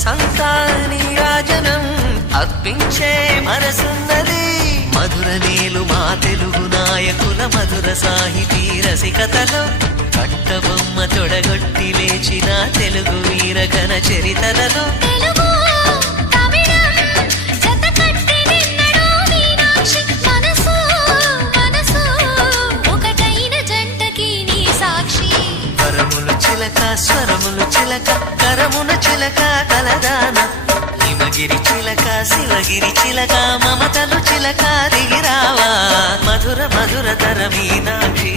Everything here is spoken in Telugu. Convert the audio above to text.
మనసంతా నీరాజనం అర్పించే మనసున్నది. మధుర నేలు మా తెలుగు నాయకుల మధుర సాహితీ రసికతలో కట్టబొమ్మ తొడగొట్టి లేచిన తెలుగు వీర ఘన చరితలలో స్వరములు చిలక కరమున చిలక కలదాన హిమగిరి చిలక శివగిరి చిలక మమతలు చిలక దిగిరావా మధుర మధుర తర మీనాక్షి